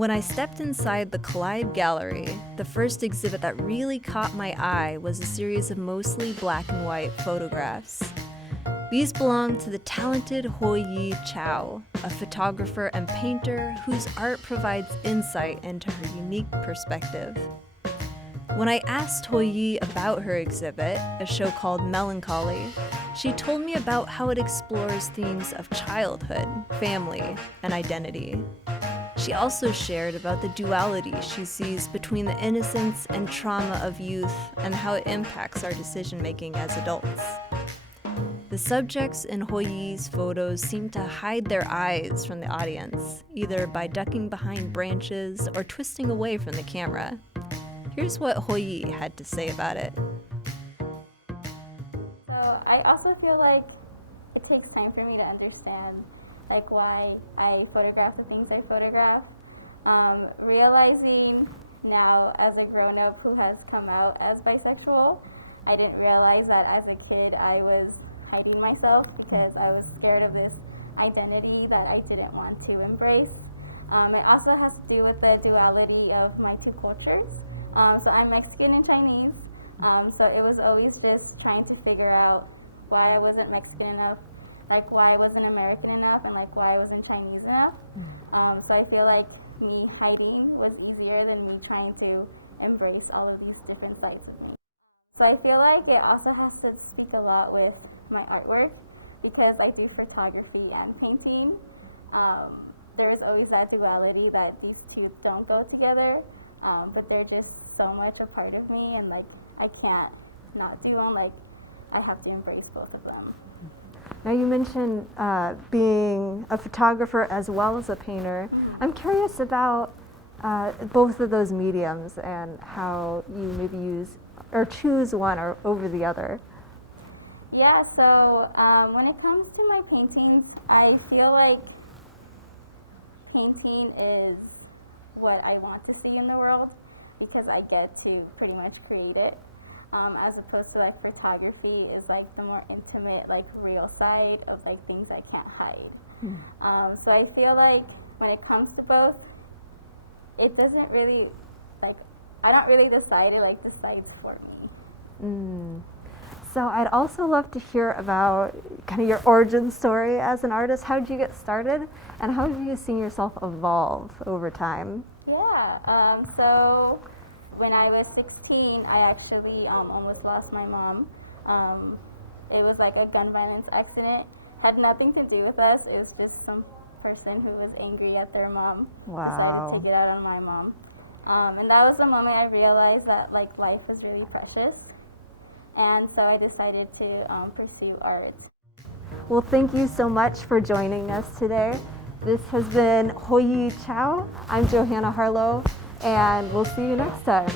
When I stepped inside the KALEID Gallery, the first exhibit that really caught my eye was a series of mostly black and white photographs. These belong to the talented Houyee Chow, a photographer and painter whose art provides insight into her unique perspective. When I asked Houyee about her exhibit, a show called Melancholy, she told me about how it explores themes of childhood, family, and identity. She also shared about the duality she sees between the innocence and trauma of youth and how it impacts our decision-making as adults. The subjects in Houyee's photos seem to hide their eyes from the audience, either by ducking behind branches or twisting away from the camera. Here's what Houyee had to say about it. So I also feel like it takes time for me to understand why I photograph the things I photograph. Realizing now as a grown-up who has come out as bisexual, I didn't realize that as a kid I was hiding myself because I was scared of this identity that I didn't want to embrace. It also has to do with the duality of my two cultures. So I'm Mexican and Chinese, so it was always just trying to figure out why I wasn't Mexican enough, why I wasn't American enough, and why I wasn't Chinese enough. So I feel like me hiding was easier than me trying to embrace all of these different sides of me. So I feel like it also has to speak a lot with my artwork because I do photography and painting. There's always that duality that these two don't go together, but they're just so much a part of me, and I can't not do one. I have to embrace both of them. Now you mentioned being a photographer as well as a painter. I'm curious about both of those mediums and how you maybe use or choose one or over the other. Yeah, so when it comes to my paintings, I feel like painting is what I want to see in the world because I get to pretty much create it. As opposed to photography is the more intimate, real side of things I can't hide. So I feel like when it comes to both, it doesn't really I don't really decide, it decides for me. So I'd also love to hear about kind of your origin story as an artist. How did you get started, and how have you seen yourself evolve over time? Yeah, so when I was 16, I actually almost lost my mom. It was a gun violence accident. Had nothing to do with us. It was just some person who was angry at their mom. Wow. Decided to take it out on my mom. And that was the moment I realized that life is really precious. And so I decided to pursue art. Well, thank you so much for joining us today. This has been Houyee Chow. I'm Johanna Harlow, and we'll see you next time.